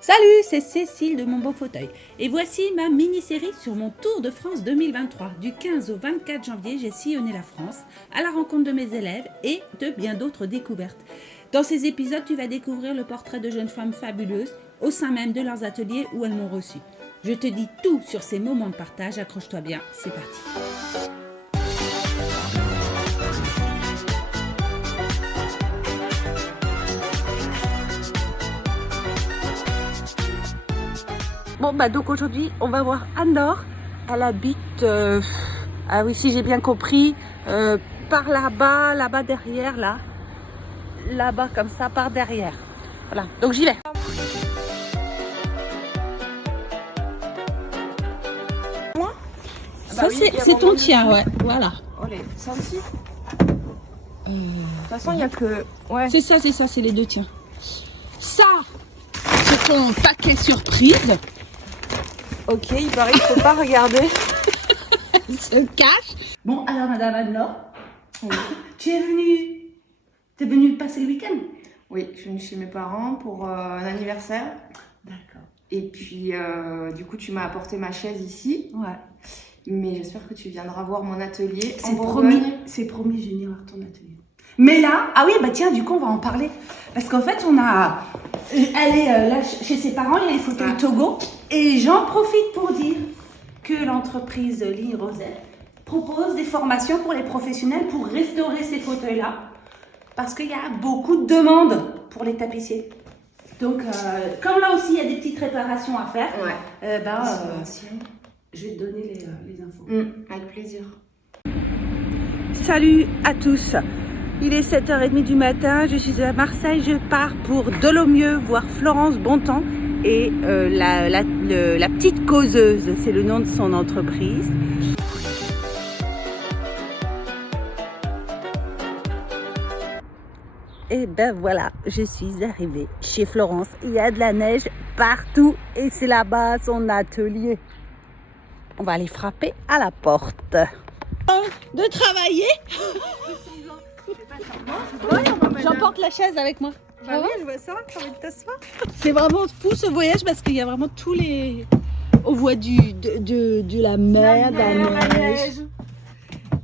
Salut, c'est Cécile de Mon Beau Fauteuil et voici ma mini-série sur mon Tour de France 2023. Du 15 au 24 janvier, j'ai sillonné la France à la rencontre de mes élèves et de bien d'autres découvertes. Dans ces épisodes, tu vas découvrir le portrait de jeunes femmes fabuleuses au sein même de leurs ateliers où elles m'ont reçu. Je te dis tout sur ces moments de partage, accroche-toi bien, c'est parti. Bon donc aujourd'hui on va voir Anne-Laure. Elle habite, ah oui si j'ai bien compris, par là-bas derrière là-bas comme ça par derrière. Voilà, donc j'y vais. Moi ça c'est ton tien, ouais, voilà. Allez, ça aussi. De toute façon, il n'y a que... Ouais. C'est ça, c'est les deux tiens. Ça, c'est ton paquet surprise. Ok, il paraît qu'il ne faut pas regarder. Elle se cache. Bon, alors Madame Anne-Laure, Oui. T'es venue passer le week-end? Oui, je suis venue chez mes parents pour un anniversaire. D'accord. Et puis, du coup, tu m'as apporté ma chaise ici. Ouais. Mais j'espère que tu viendras voir mon atelier en C'est Bourgogne. promis, je vais venir voir ton atelier. Mais là, ah oui, bah tiens, du coup, on va en parler. Parce qu'en fait, elle est là chez ses parents, il y a les fauteuils Togo. Et j'en profite pour dire que l'entreprise Ligne Rosette propose des formations pour les professionnels pour restaurer ces fauteuils-là. Parce qu'il y a beaucoup de demandes pour les tapissiers. Donc, comme là aussi, il y a des petites réparations à faire, Ouais. je vais te donner les infos. Avec plaisir. Salut à tous. Il est 7h30 du matin, je suis à Marseille, je pars pour Dolomieu voir Florence Bontemps et la petite causeuse, c'est le nom de son entreprise. Et ben voilà, je suis arrivée chez Florence, il y a de la neige partout et c'est là-bas son atelier. On va aller frapper à la porte. De travailler. J'emporte la chaise avec moi. Bah oui, je vois ça, j'ai envie de t'asseoir. C'est vraiment fou ce voyage parce qu'il y a vraiment tous les... On voit de la mer, de la neige.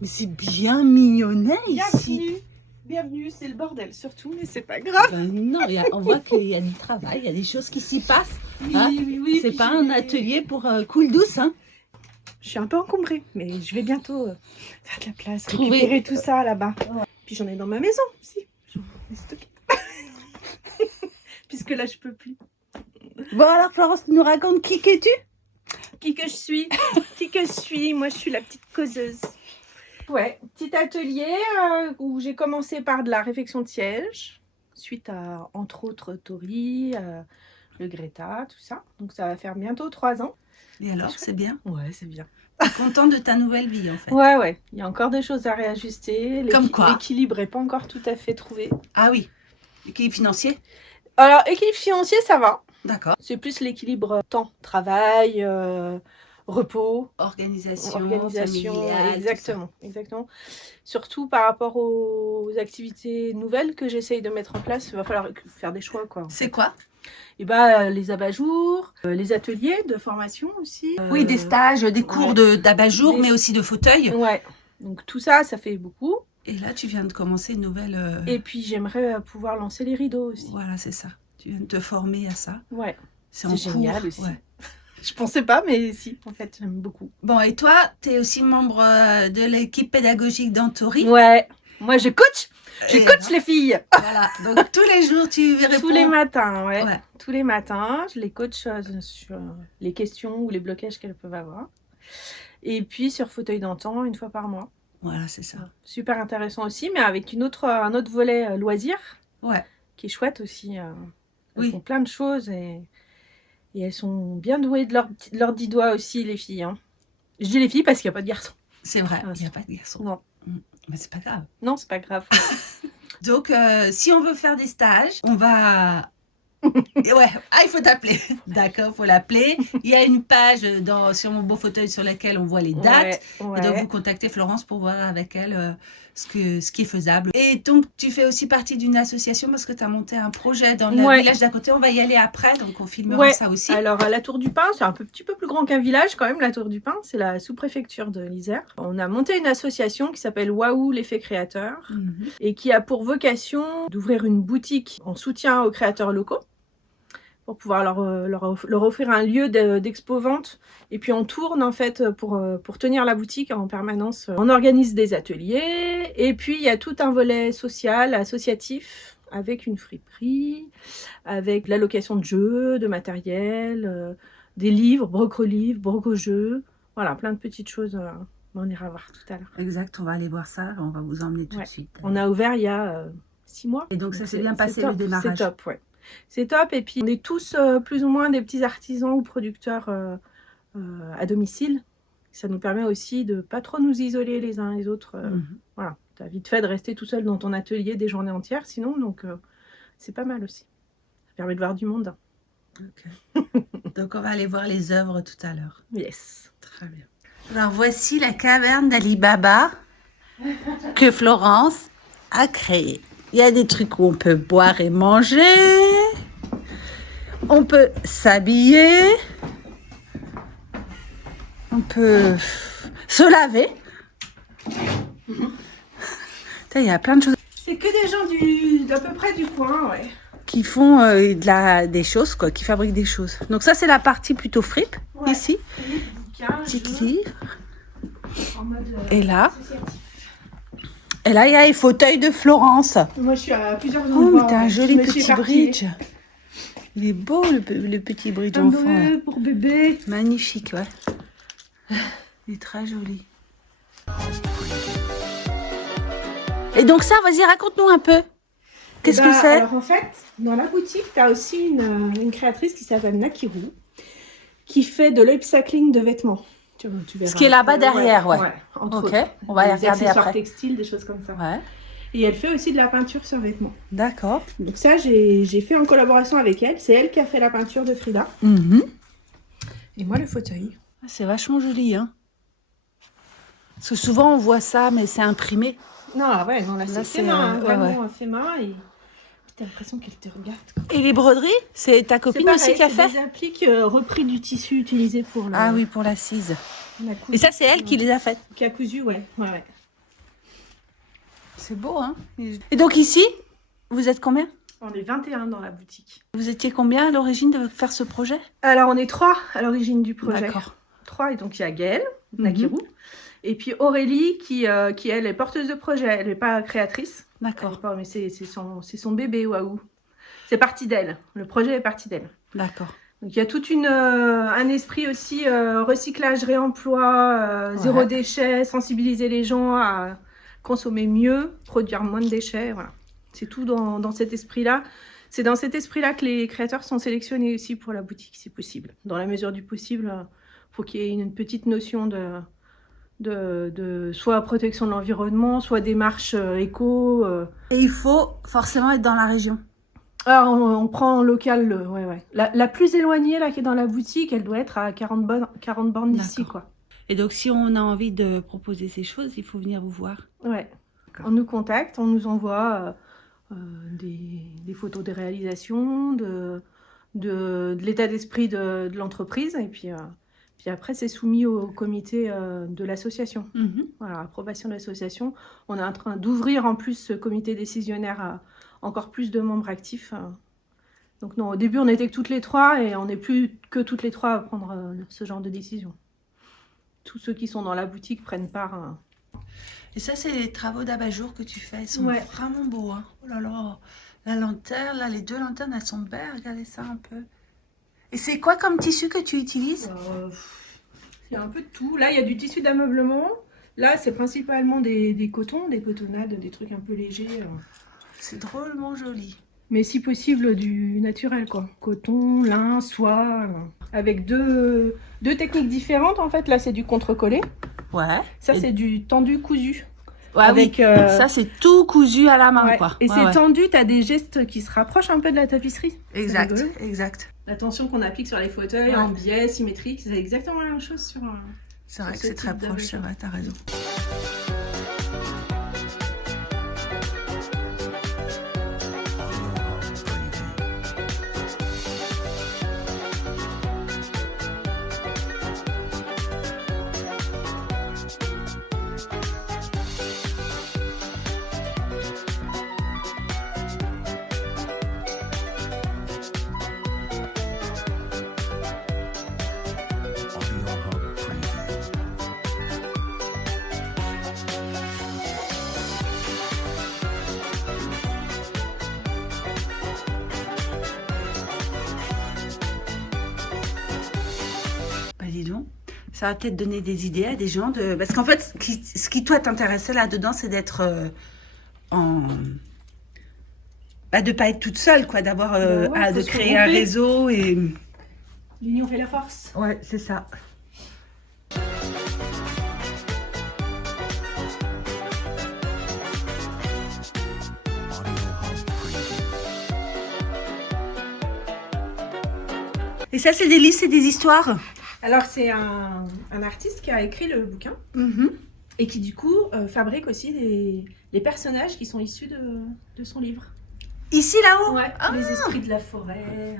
Mais c'est bien mignonnet ici. Bienvenue, c'est le bordel surtout, mais c'est pas grave. Ben non, on voit qu'il y a du travail, il y a des choses qui s'y passent. Oui, Hein. oui. C'est pas un atelier pour cool douce. Hein. Je suis un peu encombrée, mais je vais bientôt faire de la place, Trouver- récupérer tout ça là-bas. Ouais. Puis j'en ai dans ma maison aussi. J'en ai stocké. Puisque là, je peux plus. Bon alors Florence, tu nous racontes qui es-tu? Qui que je suis Qui que je suis Moi, je suis la petite causeuse. Ouais, petit atelier où j'ai commencé par de la réfection de siège, suite à, entre autres, Tori, le Greta, tout ça. Donc ça va faire bientôt 3 ans. Et alors, c'est bien? Ouais, c'est bien. Contente de ta nouvelle vie en fait. Ouais. Il y a encore des choses à réajuster. Comme quoi? L'équilibre n'est pas encore tout à fait trouvé. Ah oui, équilibre financier? Alors, équilibre financier, ça va. D'accord. C'est plus l'équilibre temps, travail, repos, Organisation familiale, exactement. Surtout par rapport aux activités nouvelles que j'essaye de mettre en place, il va falloir faire des choix, quoi. C'est quoi? Et bah, les abat-jours, les ateliers de formation aussi. Oui, des stages, des cours d'abat-jour, mais aussi de fauteuil. Ouais. Donc tout ça, ça fait beaucoup. Et là, tu viens de commencer une nouvelle... Et puis j'aimerais pouvoir lancer les rideaux aussi. Voilà, c'est ça. Tu viens de te former à ça. Ouais. C'est en génial cours. aussi. Ouais. Je pensais pas, mais si, en fait, j'aime beaucoup. Bon, et toi, tu es aussi membre de l'équipe pédagogique d'Antori. Ouais. Moi, je coach. Je coach les filles. Voilà. Donc, tous les jours, tu réponds. Tous les matins, ouais. Ouais. Tous les matins, je les coach sur les questions ou les blocages qu'elles peuvent avoir. Et puis, sur fauteuil d'antan, une fois par mois. Voilà, c'est ça. Super intéressant aussi, mais avec un autre volet loisir. Ouais. Qui est chouette aussi. Elles Oui. font plein de choses et elles sont bien douées de leurs 10 doigts aussi, les filles. Hein. Je dis les filles parce qu'il n'y a pas de garçons. C'est vrai, il n'y a pas de garçon. Non. Mais c'est pas grave. Non, c'est pas grave. Donc, si on veut faire des stages, on va Et ouais, il faut t'appeler. D'accord, faut l'appeler. Il y a une page sur mon beau fauteuil sur laquelle on voit les dates. Ouais, Et donc, ouais. vous contactez Florence pour voir avec elle ce qui est faisable. Et donc, tu fais aussi partie d'une association parce que tu as monté un projet dans le village d'à côté. On va y aller après, donc on filmera ça aussi. Alors, à la Tour du Pin, c'est un petit peu plus grand qu'un village quand même, la Tour du Pin. C'est la sous-préfecture de l'Isère. On a monté une association qui s'appelle Waouh, l'effet créateur et qui a pour vocation d'ouvrir une boutique en soutien aux créateurs locaux, pour pouvoir leur offrir un lieu d'expo-vente. Et puis on tourne en fait pour tenir la boutique en permanence. On organise des ateliers et puis il y a tout un volet social, associatif, avec une friperie, avec la location de jeux, de matériel, des livres, broco-livres, broco-jeux. Voilà, plein de petites choses. On ira voir tout à l'heure. Exact, on va aller voir ça. On va vous emmener tout de suite. On a ouvert il y a 6 mois. Et donc ça s'est bien passé le démarrage. C'est top, ouais. C'est top, et puis on est tous plus ou moins des petits artisans ou producteurs à domicile. Ça nous permet aussi de pas trop nous isoler les uns les autres. Voilà, t'as vite fait de rester tout seul dans ton atelier des journées entières sinon, donc c'est pas mal aussi. Ça permet de voir du monde. Okay. Donc on va aller voir les œuvres tout à l'heure. Yes. Très bien. Alors voici la caverne d'Ali Baba que Florence a créée. Il y a des trucs où on peut boire et manger. On peut s'habiller. On peut se laver. Il y a plein de choses. C'est que des gens d'à peu près du coin, ouais. Qui font des choses, quoi, qui fabriquent des choses. Donc ça, c'est la partie plutôt fripe, ici. Petite livre. En mode et là, associatif. Et là, il y a les fauteuils de Florence. Moi, je suis à plusieurs endroits. endroits. Oh, mais t'as un joli petit bridge. Il est beau, le petit bridge un enfant. Bleu pour bébé. Magnifique, ouais. Il est très joli. Et donc ça, vas-y, raconte-nous un peu. Qu'est-ce que c'est? Alors en fait, dans la boutique, tu as aussi une créatrice qui s'appelle Nakiru, qui fait de l'upcycling de vêtements. Tu verras. Ce qui est là-bas derrière, ouais. Entre ok, autres. on va y regarder après. Textiles, des choses comme ça. Ouais. Et elle fait aussi de la peinture sur vêtements. D'accord. Donc ça, j'ai fait en collaboration avec elle. C'est elle qui a fait la peinture de Frida. Et moi, le fauteuil. C'est vachement joli, hein. Parce que souvent, on voit ça, mais c'est imprimé. Non, ouais, non, là c'est fait main, vraiment fait main. Et t'as l'impression qu'elle te regarde. Et les broderies, c'est ta copine aussi qui a fait? C'est des appliques repris du tissu utilisé pour la... Ah oui, pour l'assise. Et ça, c'est elle qui les a faites? Qui a cousu, ouais. C'est beau, hein. Et donc ici, vous êtes combien? On est 21 dans la boutique. Vous étiez combien à l'origine de faire ce projet? Alors, on est 3 à l'origine du projet. D'accord. 3, et donc il y a Gaëlle, Nakiru, et puis Aurélie qui elle est porteuse de projet. Elle n'est pas créatrice. D'accord. Mais c'est son bébé, waouh. C'est parti d'elle. Le projet est parti d'elle. D'accord. Donc il y a tout un esprit aussi recyclage, réemploi, zéro déchet, sensibiliser les gens à consommer mieux, produire moins de déchets. Voilà. C'est tout dans cet esprit-là. C'est dans cet esprit-là que les créateurs sont sélectionnés aussi pour la boutique, si possible. Dans la mesure du possible, faut qu'il y ait une petite notion de soit protection de l'environnement, soit démarche éco. Et il faut forcément être dans la région. Alors, on prend en local, ouais. La plus éloignée, là, qui est dans la boutique, elle doit être à 40 bornes d'ici, quoi. Et donc, si on a envie de proposer ces choses, il faut venir vous voir. Ouais. On nous contacte, on nous envoie des photos des réalisations, de l'état d'esprit de l'entreprise, et puis après, c'est soumis au comité de l'association. Voilà, approbation de l'association. On est en train d'ouvrir en plus ce comité décisionnaire à encore plus de membres actifs. Donc non, au début, on était que toutes les 3 et on n'est plus que toutes les 3 à prendre ce genre de décision. Tous ceux qui sont dans la boutique prennent part. Et ça, c'est les travaux d'abat-jour que tu fais. Ils sont vraiment beaux. Hein. Oh là là, la lanterne, là, les 2 lanternes, elles sont belles. Regardez ça un peu. Et c'est quoi comme tissu que tu utilises? C'est un peu de tout. Là, il y a du tissu d'ameublement. Là, c'est principalement des cotons, des cotonnades, des trucs un peu légers. C'est drôlement joli. Mais si possible, du naturel, quoi. Coton, lin, soie. Avec deux techniques différentes, en fait. Là, c'est du contre-collé. Ouais. Ça, c'est du tendu cousu. Ouais, avec, oui. Ça, c'est tout cousu à la main, ouais. quoi. Et Ouais, c'est ouais. tendu, tu as des gestes qui se rapprochent un peu de la tapisserie. Exact, exact. La tension qu'on applique sur les fauteuils en biais symétrique, c'est exactement la même chose sur un. C'est vrai que c'est très proche, c'est vrai, t'as raison. Bah dis donc, ça va peut-être donner des idées à des gens de... Parce qu'en fait, ce qui toi t'intéressait là-dedans, c'est d'être en... Bah, de pas être toute seule, quoi, d'avoir... ouais, de créer un réseau et... L'union fait la force. Ouais, c'est ça. Et ça, c'est des livres, c'est des histoires. Alors, c'est un artiste qui a écrit le bouquin et qui, du coup, fabrique aussi les personnages qui sont issus de son livre. Ici, là-haut? Ouais, les esprits de la forêt.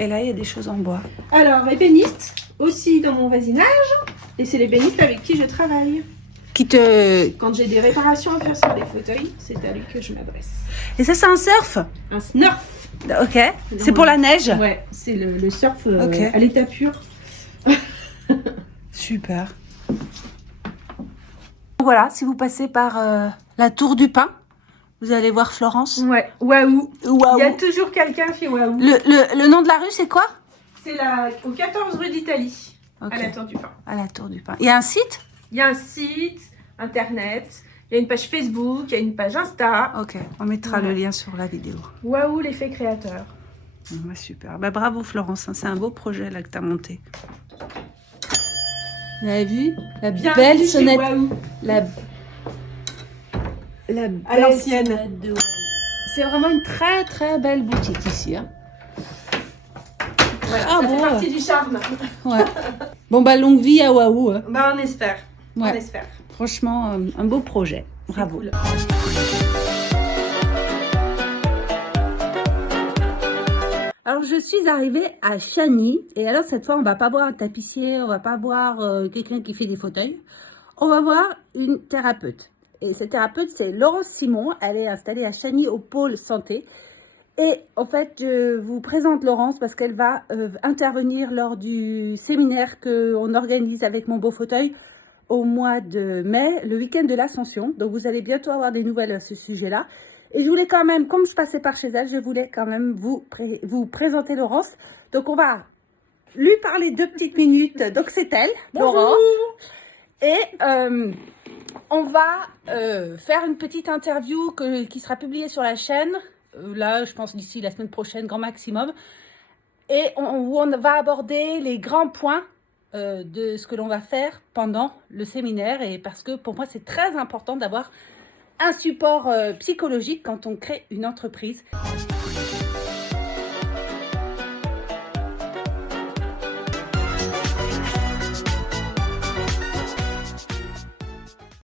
Et là, il y a des choses en bois. Alors, ébéniste, aussi dans mon voisinage. Et c'est l'ébéniste avec qui je travaille. Qui te... Quand j'ai des réparations à faire sur des fauteuils, c'est à lui que je m'adresse. Et ça, c'est un surf? Un snurf. Ok. C'est pour la neige? Ouais, c'est le surf Ok. à l'état pur. Super. Voilà, si vous passez par la Tour du Pin, vous allez voir Florence. Ouais, waouh. Waouh. Il y a toujours quelqu'un chez Waouh. Le nom de la rue, c'est quoi? C'est au 14 rue d'Italie, Ok. à la Tour du Pin. À la Tour du Pin. Il y a un site? Il y a un site, internet, il y a une page Facebook, il y a une page Insta. Ok, on mettra le lien sur la vidéo. Waouh, l'effet créateur. Ouais, super. Bah, bravo Florence, hein. C'est un beau projet là que tu as monté. Vous avez vu la Bienvenue chez sonnette, Waouh. la À l'ancienne. sonnette de Waouh. C'est vraiment une très très belle boutique ici. Hein. Voilà, Ah ça bon, fait partie du charme. Ouais. Bon bah longue vie à Waouh. Hein. Bah on espère. Ouais. On espère. Franchement, un beau projet. Bravo. Cool. Alors je suis arrivée à Chagny et alors cette fois on va pas voir un tapissier, on va pas voir quelqu'un qui fait des fauteuils, on va voir une thérapeute. Et cette thérapeute c'est Laurence Simon, elle est installée à Chagny au pôle santé. Et en fait je vous présente Laurence parce qu'elle va intervenir lors du séminaire qu'on organise avec Mon Beau Fauteuil au mois de mai, le week-end de l'Ascension. Donc vous allez bientôt avoir des nouvelles à ce sujet-là. Et je voulais quand même, comme je passais par chez elle, je voulais quand même vous présenter Laurence. Donc, on va lui parler 2 petites minutes. Donc, c'est elle, Laurence. Et on va faire une petite interview qui sera publiée sur la chaîne. Là, je pense d'ici la semaine prochaine, grand maximum. Et où on va aborder les grands points de ce que l'on va faire pendant le séminaire. Et parce que pour moi, c'est très important d'avoir un support psychologique quand on crée une entreprise.